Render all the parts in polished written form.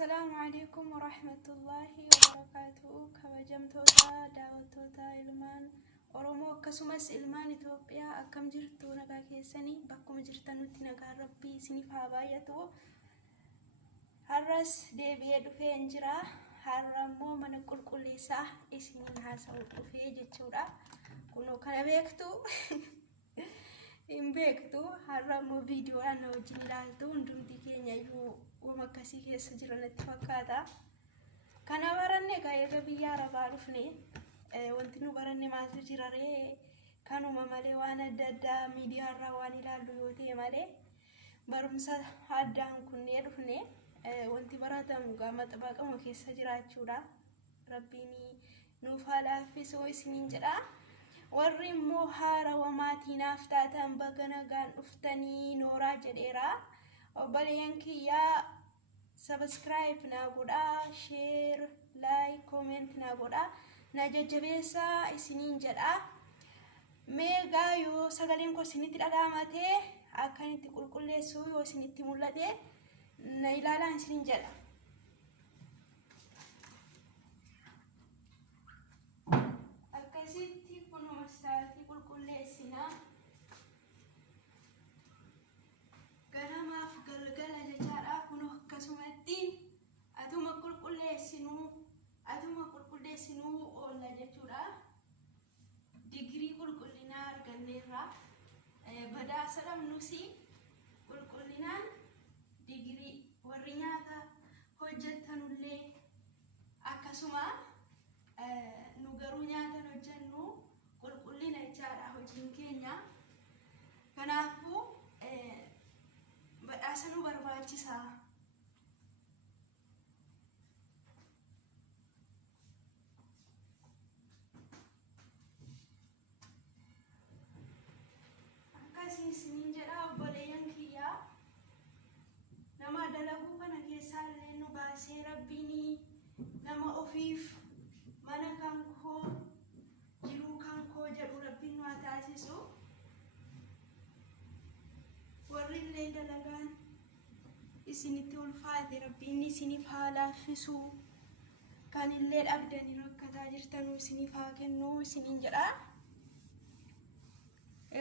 السلام عليكم ورحمة الله وبركاته. كوجمتوتا داوتوتا إلمان أرومو كسومس إلمان إثيوبيا أكم جرتو نجا كيسني بكم جرتنو تنجا ربي سني فابايتو هرس ديبي دفي انجرا هرمو من كل ليسا إسمين هاسو دفي جتشورا كنو كنا بيكتو إمبيكتو هرمو فيديو أنا وجنلالتو ندمتي كينيا يو ومكاسي كيس جرالت فكاتا كان براني كايغا بيا ربارفني وانتنو براني ما تجراري كانوا ممالي وانا دادا ميديا رواني لالو يوتي مالي برمسا هادان كوني رفني وانتي براتا مقامة باقا مكيس جراتشورا ربيني نوفالا في سوي سنين جرا ورمو هارا وماتي نافتاتا بغنا غان افتني نورا جديرا وبالينكي يا سبسكرايب ناغودا شير لايك كومنت ناغودا نججبيسا اسنين جدا ميغا يو سغالين كو سنيتي دغاماتي اكانيتي قلقليسو يو سنيتي مولاتي نايلالا اسنين جدا اكاسيتي كونو مسالتي قلقليسنا ganamaaf galgala jechaadha kuno akkasumattiin atuma qulqulleessinuu oolla jechuudha digirii qulqullinaa arganneerra badhaasa dhabnusi qulqullinaan digirii warri nyaata hojjettanullee akkasuma nu garuu nyaatan hojjennu qulqullina jechaadha hojiin keenya kanaafuu badhaasanu barbaachisa akkasii isiniin jedha obboleeyyan kiyyaa nama dalaguu kana keessaa illee nu baasee rabbiin nama ofiif mana kan koo jiruu kan koo jedhu rabbiin nu haa taasisu warrillee dalagaan isinitti ulfaate rabbiin isiniif haa laaffisu kan illee dhabdanii rakkataa jirtanuu isiniif haa kennuu isiniin jedha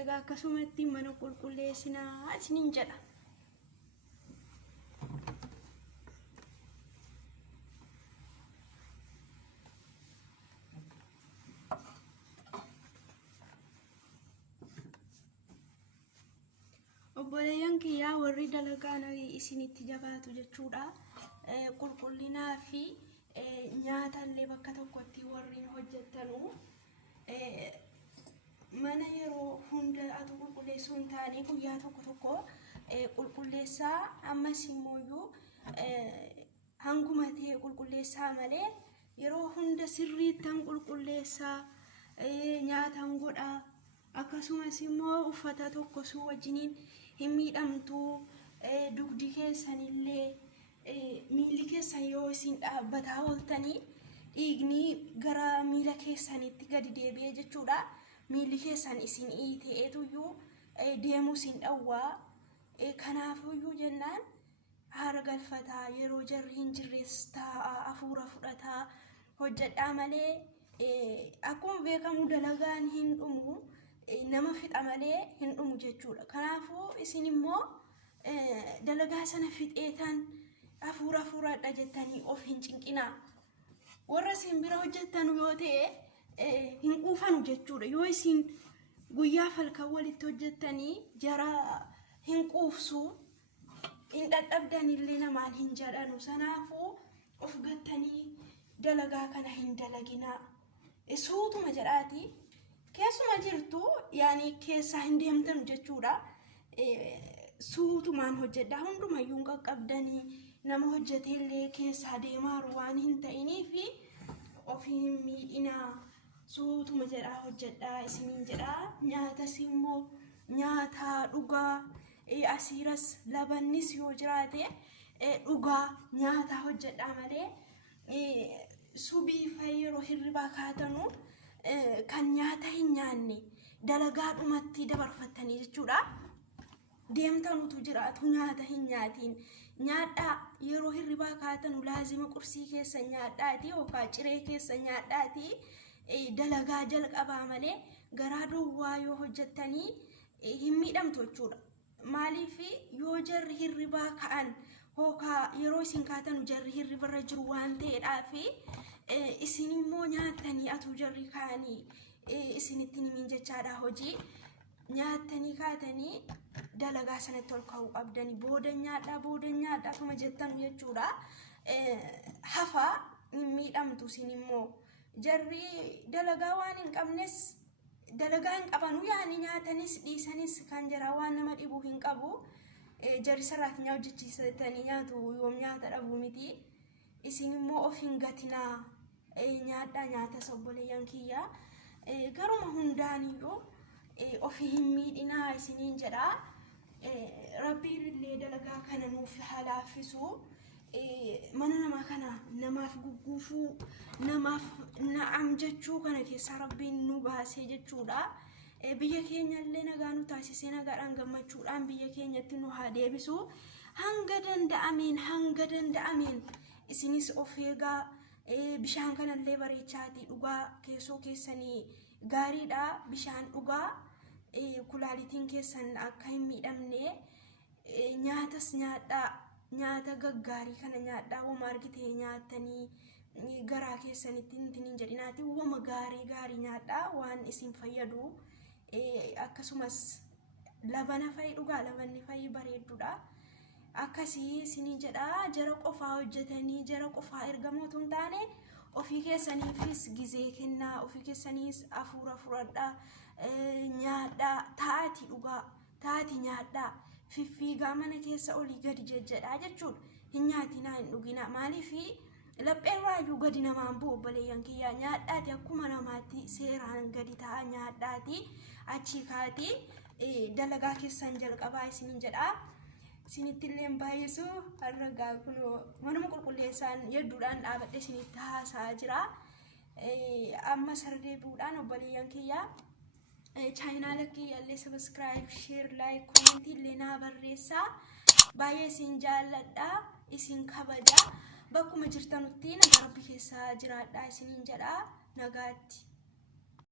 egaa akkasumatti mana qulqulleessinaa isiniin jedha obboleeyyan kiyyaa warri dalagaan isinitti jabaatu jechuudha qulqullinaa fi nyaata illee bakka tokkotti warri hojjettanu mana yeroo hunda atu qulqulleessuu hin taane guyyaa tokko tokko qulqulleessaa ammas immoo hanguma ta'e qulqulleessaa malee yeroo hunda sirriittan qulqulleessaa nyaataan godhaa akkasumas immoo uffata tokko suu wajjiniin hin miidhamtu dugdi keessanillee miilli keessan yoo isin dhaabbataa ooltanii dhiigni gara miila keessanitti gadi deebi'ee jechuudha miilli keessan isin iiteetuyyuu deemuu isin dhawwaa kanaafuyyuu jennaan haara galfataa yeroo jarri hin jirres taa'aa hafuura fudhataa hojjedhaa malee akkuma beekamu dalagaan hin dhumu nama fixa malee hin dhumu jechuudha kanaafuu isin immoo dalagaa sana fixeetan hafuura fudhadha jettanii of hin cinqinaa warra isin bira hojjettanu yoo ta'e hin quufanu jechuudha yoo isin guyyaa falkan walitti hojjettanii jara hin quufsu hin dadhabdanillee namaan hin jedhanu sanaafuu of gattanii dalagaa kana hin dalaginaa suutuma jedhaati keessuma jirtu yaani keessa hin deemtan jechuudha suutumaan hojjedha hundumayyuu qaqqabdanii nama hojjeteellee keessa deemaaru waan hin ta'iniifi ofii miidhinaa suutuma jedhaa hojjedhaa isiniin jedhaa nyaatas immoo nyaataa dhugaa asiiras labannis yoo jiraate dhugaa nyaataa hojjedhaa malee subii fayyiroo hirribaa kaatanu kan nyaata hin nyaanne dalagaa dhumatti dabarfattanii jechuudha deemtanutu jiraatu nyaata hin nyaatiin nyaadhaa yeroo hirribaa kaatanu laazima qursii keessa nyaadhaati yookaan ciree keessa nyaadhaati dalagaa jalqabaa malee garaa duwwaa yoo hojjettanii hin miidhamtu jechuudha. Maaliif yoo jarri hirribaa ka'an yookaan yeroo isin kaatanu jarri hirribarra jiru waan ta'eedhaaf isin immoo nyaattanii atuu jarri ka'anii isinitti himin jechaadha hojii nyaatanii kaatanii dalagaa sanatti ol ka'uu qabdanii booda nyaadhaa akkuma jettan jechuudha. Hafa hin miidhamtu isin immoo jarri dalagaa waan hin qabnes dalagaa hin qabanu yaani nyaatanis dhiisanis kan jira waan nama dhibu hin qabu. Jarri saraatinyaa hojjechiisatanii nyaatu yoom nyaata dhabu miti. Isin immoo of hin gatinaa nyaadhaa nyaata sobboleeyyan kiyya garuma hundaaniyyuu of hin miidhinaa isiniin jedha. Rabbiin illee dalagaa kana nuuf halaafisu mana namaa kana namaaf gugguufuu namaaf na'am jechuu kana keessaa Rabbiin nu baasee jechuudha. Biyya keenya illee nagaa nu taasisee nagaadhaan gammachuudhaan biyya keenyatti nu haa deebisu hanga danda'ameen isinis of eegaa bishaan kanallee bareechaatii dhugaa keessoo keessanii gaariidha bishaan dhugaa kulaalitiin keessan akka hin miidhamne nyaatas nyaadhaa nyaata gaggaarii kana nyaadhaa wama argite nyaattanii garaa keessanitti hin jedhinaati wama gaarii nyaadhaa waan isin fayyadu. Akkasumas labana fa'i dhugaa labanni fa'i bareedduudha. Akkasii isinii jedha jara qofaa hojjetanii jara qofaa ergamootu hin taane ofii keessaniifis gizee kennaa ofii keessaniis afuura fudhadhaa nyaadhaa taati dhugaa taati nyaadhaa fiffiigaa mana keessa olii gadi jejjedhaa jechuudha. Hin nyaatinaa hin dhuginaa maaliif lapheen raayyuu gadi namaan bu'u obboleeyyan kiyyaa nyaadhaati akkuma namaatti seeraan gadi ta'a nyaadhaati achi kaatii dalagaa keessan jalqabaa isiniin jedha. Isinitti illee baay'isu harragaa kun manuma qulqulleessaan hedduudhaan dhaabadhe isinitti haasaa jira. Amma sardee bu'uudhaan obboleeyyan kiyyaa chaayinaala kiyyaallee sabiskiraayib sheer laayik koomentii illee naa barreessaa baay'ee isin jaalladha isin kabaja bakkuma jirtanutti nagaa Rabbi keessa jiraadhaa isiniin jedha nagaatti.